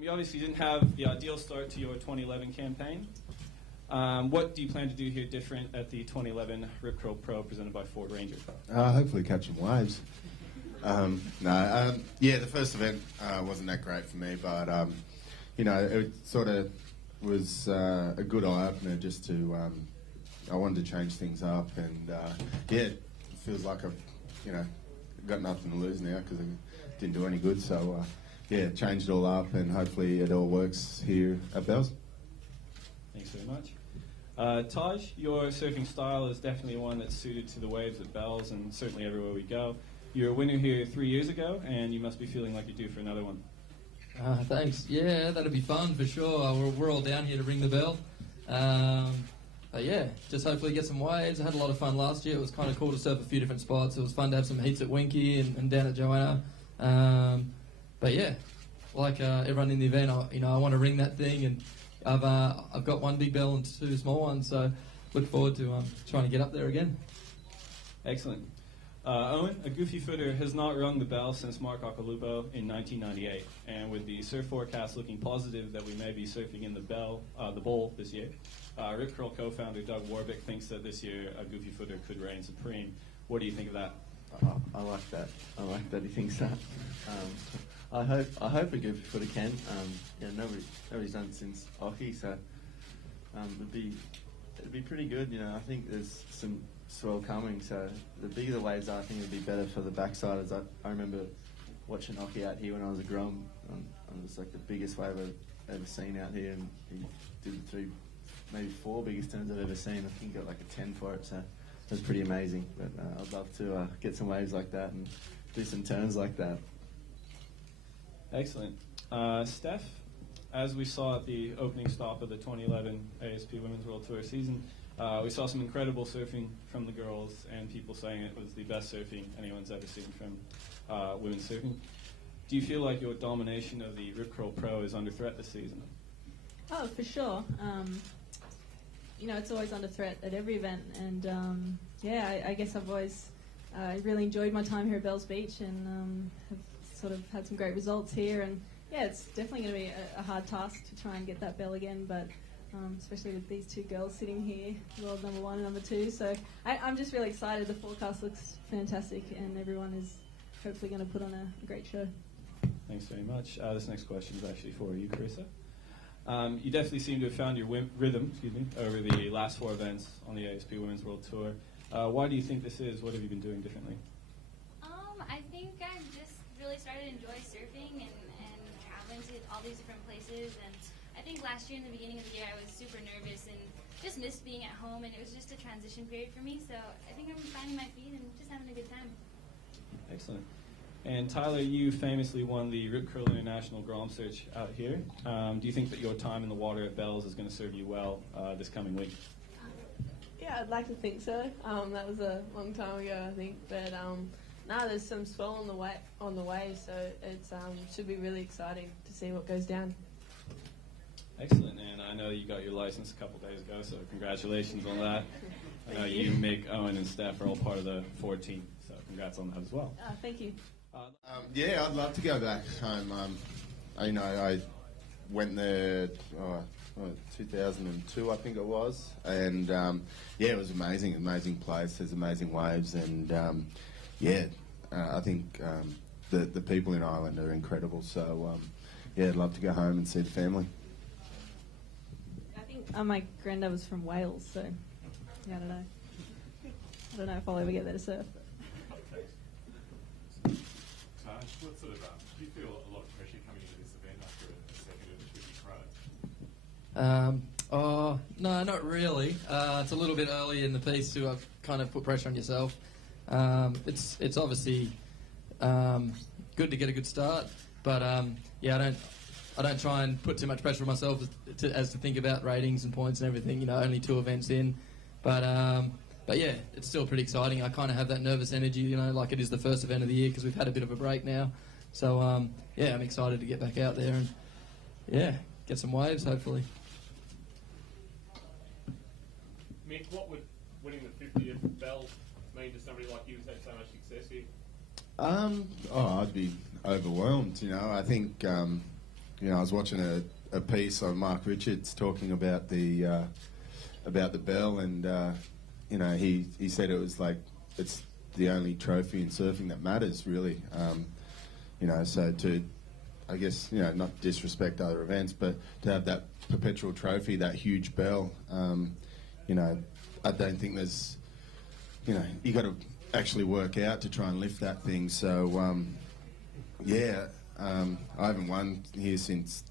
You obviously didn't have the ideal start to your 2011 campaign. What do you plan to do here different at the 2011 Rip Curl Pro presented by Ford Ranger? Hopefully catch some waves. The first event wasn't that great for me, but it sort of was a good eye-opener just to, I wanted to change things up, and it feels like I've, got nothing to lose now because I didn't do any good, so changed it all up, and hopefully it all works here at Bells. Thanks very much. Taj, your surfing style is definitely one that's suited to the waves at Bells and certainly everywhere we go. You're a winner here 3 years ago, and you must be feeling like you're due for another one. Thanks. Yeah, that'll be fun for sure. We're all down here to ring the bell. Just hopefully get some waves. I had a lot of fun last year. It was kind of cool to surf a few different spots. It was fun to have some heats at Winky and down at Joanna. Like everyone in the event, I want to ring that thing, and I've got one big bell and two small ones, so look forward to trying to get up there again. Excellent. Owen, a goofy footer has not rung the bell since Mark Akalubo in 1998, and with the surf forecast looking positive that we may be surfing in the bowl this year, Rip Curl co-founder Doug Warbick thinks that this year a goofy footer could reign supreme. What do you think of that? I like that. I like that he thinks that. I hope a goofy footer can. Nobody's done it since Occy, so it'd be pretty good. I think there's some swell coming, so the bigger the waves are, I think it'd be better for the backsiders. I remember watching Occy out here when I was a Grom, and it was like the biggest wave I've ever seen out here, and he did the three, maybe four biggest turns I've ever seen. I think he got like a 10 for it, so it was pretty amazing. But I'd love to get some waves like that and do some turns like that. Excellent. Steph, as we saw at the opening stop of the 2011 ASP Women's World Tour season, we saw some incredible surfing from the girls, and people saying it was the best surfing anyone's ever seen from women's surfing. Do you feel like your domination of the Rip Curl Pro is under threat this season? Oh, for sure. It's always under threat at every event, and I guess I've always really enjoyed my time here at Bells Beach, and have sort of had some great results here, and it's definitely going to be a hard task to try and get that bell again, but especially with these two girls sitting here, world number one and number two. So I'm just really excited. The forecast looks fantastic, and everyone is hopefully going to put on a great show. Thanks very much. This next question is actually for you, Carissa. You definitely seem to have found your rhythm, over the last four events on the ASP Women's World Tour. Why do you think this is? What have you been doing differently? I think I've just really started to enjoy surfing and traveling to all these different places, and I think last year in the beginning of the year I was super nervous and just missed being at home, and it was just a transition period for me, so I think I'm finding my feet and just having a good time. Excellent. And Tyler, you famously won the Rip Curl International Grom Search out here. Do you think that your time in the water at Bells is going to serve you well this coming week? Yeah, I'd like to think so. That was a long time ago, I think, but there's some swell on the way, so it should be really exciting to see what goes down. Excellent, and I know you got your license a couple days ago, so congratulations on that. I know you, Mick, Owen, and Steph are all part of the Ford team, so congrats on that as well. Thank you. I'd love to go back home. I went there 2002, I think it was, and it was amazing place. There's amazing waves, and I think the people in Ireland are incredible. So I'd love to go home and see the family. I think my granddad was from Wales, so I don't know. I don't know if I'll ever get there to surf. Taj, what sort of, do you feel a lot of pressure coming into this event after a second of the Tricky Pro? No, not really. It's a little bit early in the piece to kind of put pressure on yourself. It's obviously good to get a good start, but I don't try and put too much pressure on myself as to think about ratings and points and everything. Only two events in, but it's still pretty exciting. I kind of have that nervous energy, like it is the first event of the year because we've had a bit of a break now. So I'm excited to get back out there and get some waves hopefully. Mick, what would winning the 50th bell mean to somebody like you who's had so much success here? I'd be overwhelmed. I think I was watching a piece on Mark Richards talking about the bell, and he said it was like it's the only trophy in surfing that matters, really. So to, I guess, not disrespect other events, but to have that perpetual trophy, that huge bell, I don't think there's, you got to actually work out to try and lift that thing. So, I haven't won here since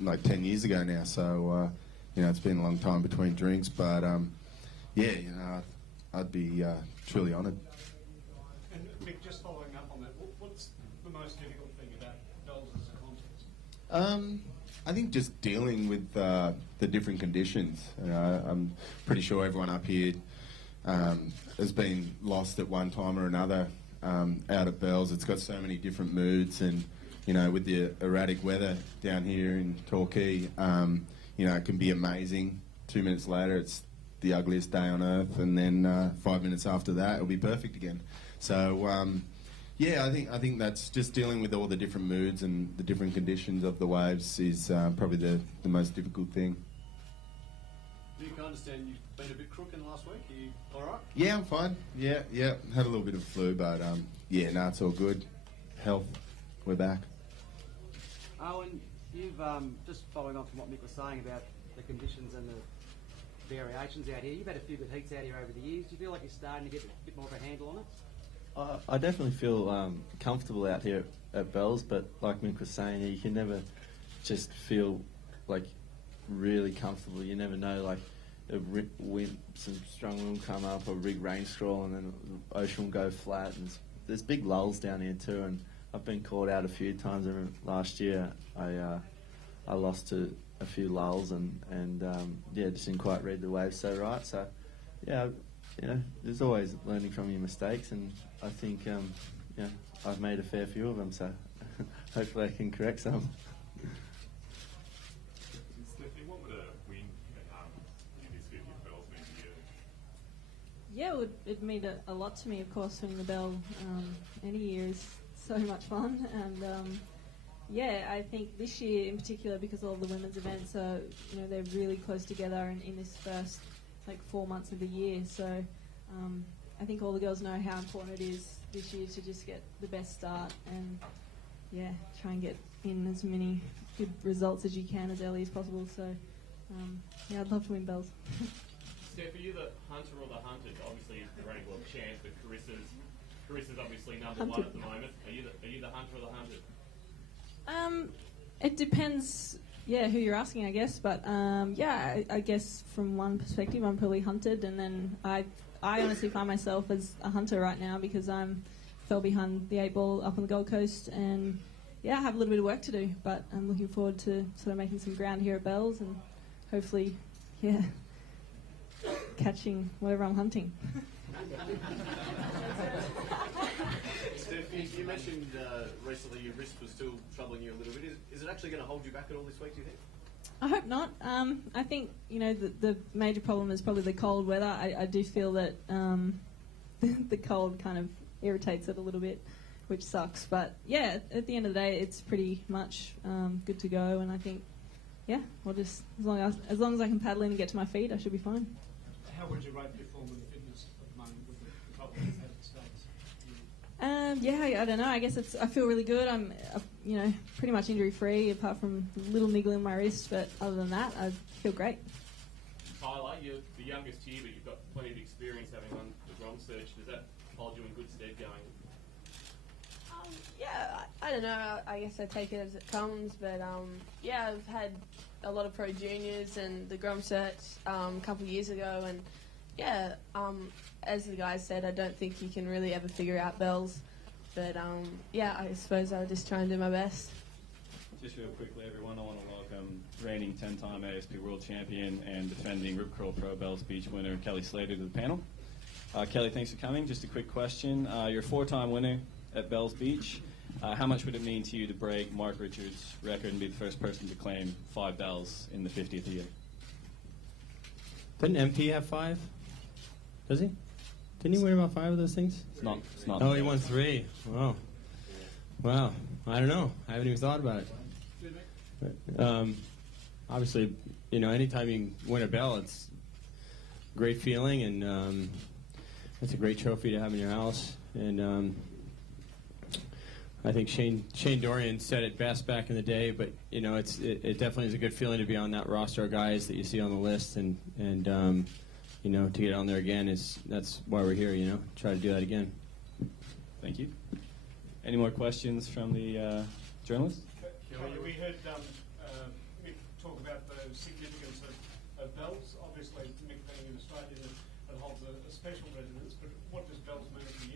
like 10 years ago now. So, it's been a long time between drinks, but I'd be truly honoured. And Mick, just following up on that, what's the most difficult thing about Bells as a contest? I think just dealing with the different conditions. I'm pretty sure everyone up here has been lost at one time or another out at Bells. It's got so many different moods, and with the erratic weather down here in Torquay, it can be amazing. 2 minutes later, it's the ugliest day on earth, and then 5 minutes after that, it'll be perfect again. So. I think that's just dealing with all the different moods and the different conditions of the waves is probably the most difficult thing. Nick, I understand you've been a bit crook in the last week. Are you all right? Yeah, I'm fine. Yeah. Had a little bit of flu, but it's all good. Health, we're back. Owen, you've just following on from what Mick was saying about the conditions and the variations out here. You've had a few good heats out here over the years. Do you feel like you're starting to get a bit more of a handle on it? I definitely feel comfortable out here at Bells, but like Mick was saying, you can never just feel like really comfortable. You never know, like some strong wind will come up, a big rain squall, and then the ocean will go flat. And there's big lulls down here too, and I've been caught out a few times. I remember last year I lost to a few lulls and just didn't quite read the waves so right. So there's always learning from your mistakes, and I think I've made a fair few of them, so hopefully I can correct some. Stephanie, what would a win in this 50th Bells mean to you? Yeah, it mean a lot to me, of course, winning the bell any year is so much fun. And I think this year in particular, because all the women's events are, they're really close together in this first 4 months of the year. So I think all the girls know how important it is this year to just get the best start and try and get in as many good results as you can as early as possible. So I'd love to win bells. Steph, are you the hunter or the hunted? Obviously, you're the reigning world champ, but Carissa's obviously number one at the moment. Are you the hunter or the hunted? It depends. Yeah, who you're asking, I guess. But I guess from one perspective, I'm probably hunted, and then I honestly find myself as a hunter right now because I'm fell behind the 8 ball up on the Gold Coast, and I have a little bit of work to do. But I'm looking forward to sort of making some ground here at Bells, and hopefully, catching whatever I'm hunting. Steph, you mentioned recently your wrist was still troubling you a little bit. Is it actually going to hold you back at all this week, do you think? I hope not. I think, the major problem is probably the cold weather. I do feel that the cold kind of irritates it a little bit, which sucks. But, at the end of the day, it's pretty much good to go. And I think, we'll just, as long as I can paddle in and get to my feet, I should be fine. How would you rate your form and fitness at the moment with the cold weather as it stays? I don't know. I guess I feel really good. I'm, pretty much injury free, apart from a little niggle in my wrist. But other than that, I feel great. Tyler, you're the youngest here, but you've got plenty of experience having won the Grom Search. Does that hold you in good stead going? I don't know. I guess I take it as it comes. But I've had a lot of pro juniors and the Grom Search a couple of years ago, and as the guys said, I don't think you can really ever figure out bells. But I suppose I'll just try and do my best. Just real quickly, everyone, I want to welcome reigning 10-time ASP World Champion and defending Rip Curl Pro Bells Beach winner Kelly Slater to the panel. Kelly, thanks for coming. Just a quick question. You're a 4-time winner at Bells Beach. How much would it mean to you to break Mark Richards' record and be the first person to claim 5 bells in the 50th year? Didn't MP have 5? Does he? Didn't he win about 5 of those things? It's not. Oh, he won 3. Wow. I don't know. I haven't even thought about it. Obviously, anytime you win a bell, it's a great feeling, and it's a great trophy to have in your house. And I think Shane Dorian said it best back in the day, but it definitely is a good feeling to be on that roster of guys that you see on the list, and to get on there again that's why we're here. Try to do that again. Thank you. Any more questions from the journalists? Kelly, we heard Mick talk about the significance of bells. Obviously, Mick being an Australian, it holds a special resonance, but what does bells mean for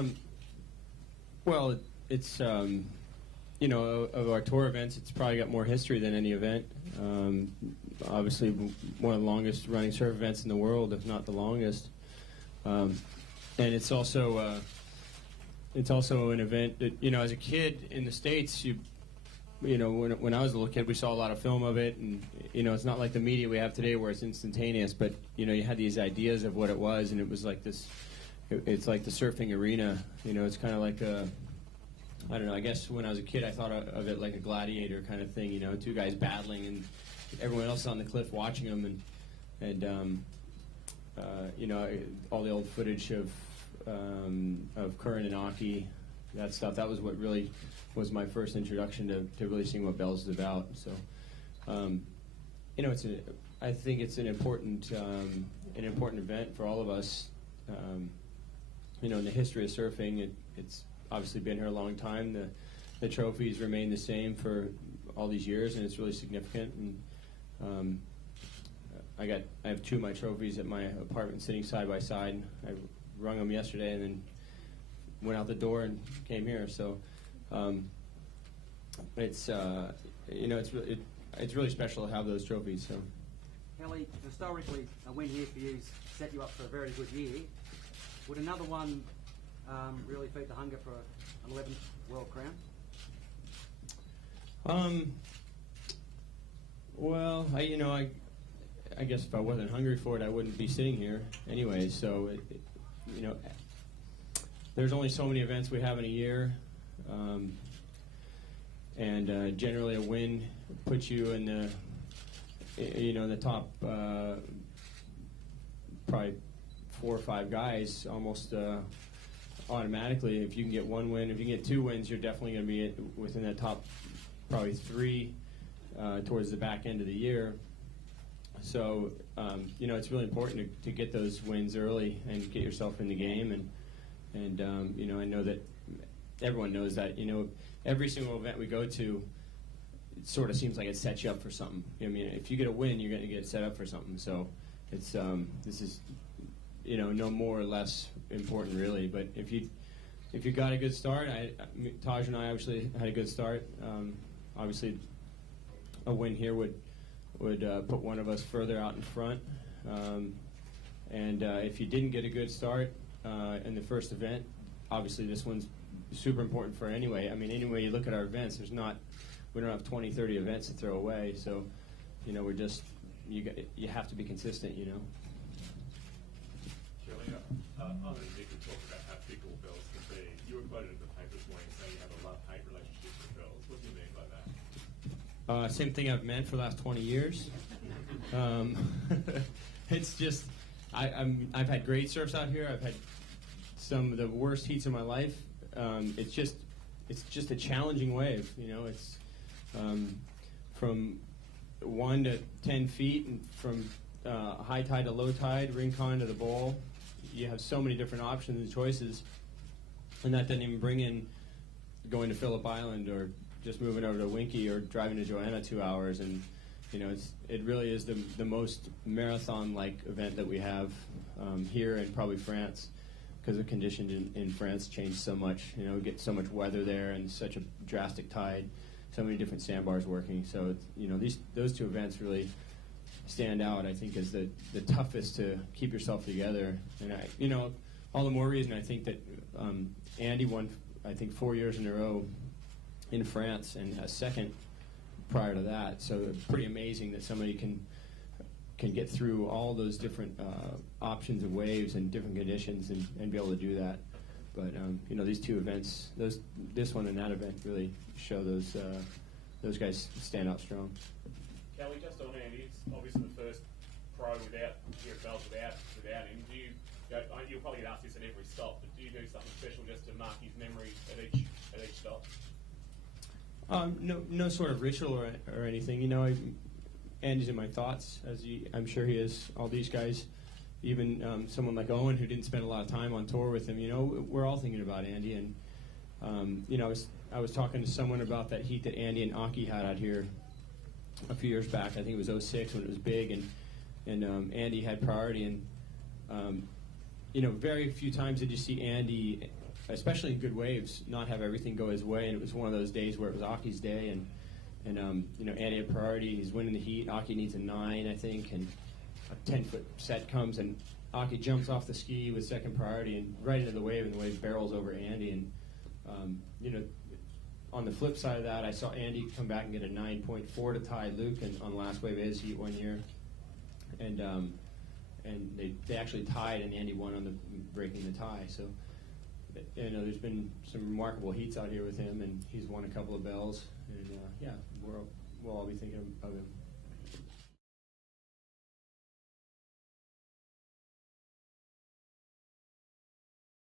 you? Well, it's of our tour events, it's probably got more history than any event. Obviously, one of the longest running surf events in the world, if not the longest. And it's also an event that as a kid in the States, when I was a little kid, we saw a lot of film of it, and it's not like the media we have today where it's instantaneous, but you had these ideas of what it was, and it was like this. It's like the surfing arena. It's kind of like I don't know. I guess when I was a kid, I thought of it like a gladiator kind of thing. Two guys battling, and everyone else on the cliff watching them, and all the old footage of Curran and Aki, that stuff. That was what really was my first introduction to really seeing what bells is about. So, I think it's an important event for all of us. In the history of surfing, it's obviously been here a long time. The trophies remain the same for all these years, and it's really significant. And I have two of my trophies at my apartment sitting side by side. I rung them yesterday, and then went out the door and came here. So it's really special to have those trophies. So, Kelly, historically, a win here for you set you up for a very good year. Would another one really feed the hunger for an 11th World Crown? Well, I guess if I wasn't hungry for it, I wouldn't be sitting here anyway. So, there's only so many events we have in a year, and generally a win puts you in the top probably 4 or 5 guys almost automatically. If you can get one win, if you can get 2 wins, you're definitely going to be within that top probably 3 towards the back end of the year. So, it's really important to get those wins early and get yourself in the game. And I know that everyone knows that. Every single event we go to, it sort of seems like it sets you up for something. If you get a win, you're going to get set up for something. So, it's this is no more or less important really. But if you got a good start, Taj and I obviously had a good start. Obviously, a win here would put one of us further out in front. And if you didn't get a good start in the first event, obviously this one's super important for anyway. Anyway you look at our events, we don't have 20, 30 events to throw away. So, we're just you have to be consistent. Kelly, other than Nick talk about how fickle bells can be, you were quoted in the paper this morning saying you have a love-hate relationship with bells. What do you mean by that? Same thing I've meant for the last 20 years. It's just I've had great surfs out here. I've had some of the worst heats of my life. It's just a challenging wave. It's from 1 to 10 feet, and from high tide to low tide, rincon to the bowl. You have so many different options and choices, and that doesn't even bring in going to Phillip Island or just moving over to Winky or driving to Joanna 2 hours. And it really is the most marathon-like event that we have here, and probably France, because the conditions in France change so much. We get so much weather there and such a drastic tide, so many different sandbars working. So those 2 events really stand out, I think, as the toughest to keep yourself together. And all the more reason I think that Andy won, I think, 4 years in a row in France, and a second prior to that. So it's pretty amazing that somebody can get through all those different options of waves and different conditions and be able to do that. But these two events, this one and that event, really show those guys stand out strong. Kelly, just on Andy, it's obviously the first pro here at Bells without him. You'll probably get asked this at every stop, but do you do something special just to mark his memory at each stop? No sort of ritual or anything. Andy's in my thoughts, I'm sure he is. All these guys, even someone like Owen, who didn't spend a lot of time on tour with him. We're all thinking about Andy, and I was talking to someone about that heat that Andy and Aki had out here a few years back. I think it was 06 when it was big, and Andy had priority, and very few times did you see Andy, especially in good waves, not have everything go his way. And it was one of those days where it was Aki's day, and Andy had priority. He's winning the heat. Aki needs a 9, I think, and a 10-foot set comes, and Aki jumps off the ski with second priority and right into the wave, and the wave barrels over Andy. And on the flip side of that, I saw Andy come back and get a 9.4 to tie Luke on the last wave of his heat one year, and they actually tied, and Andy won on the breaking the tie. So there's been some remarkable heats out here with him, and he's won a couple of bells, and we'll all be thinking of him.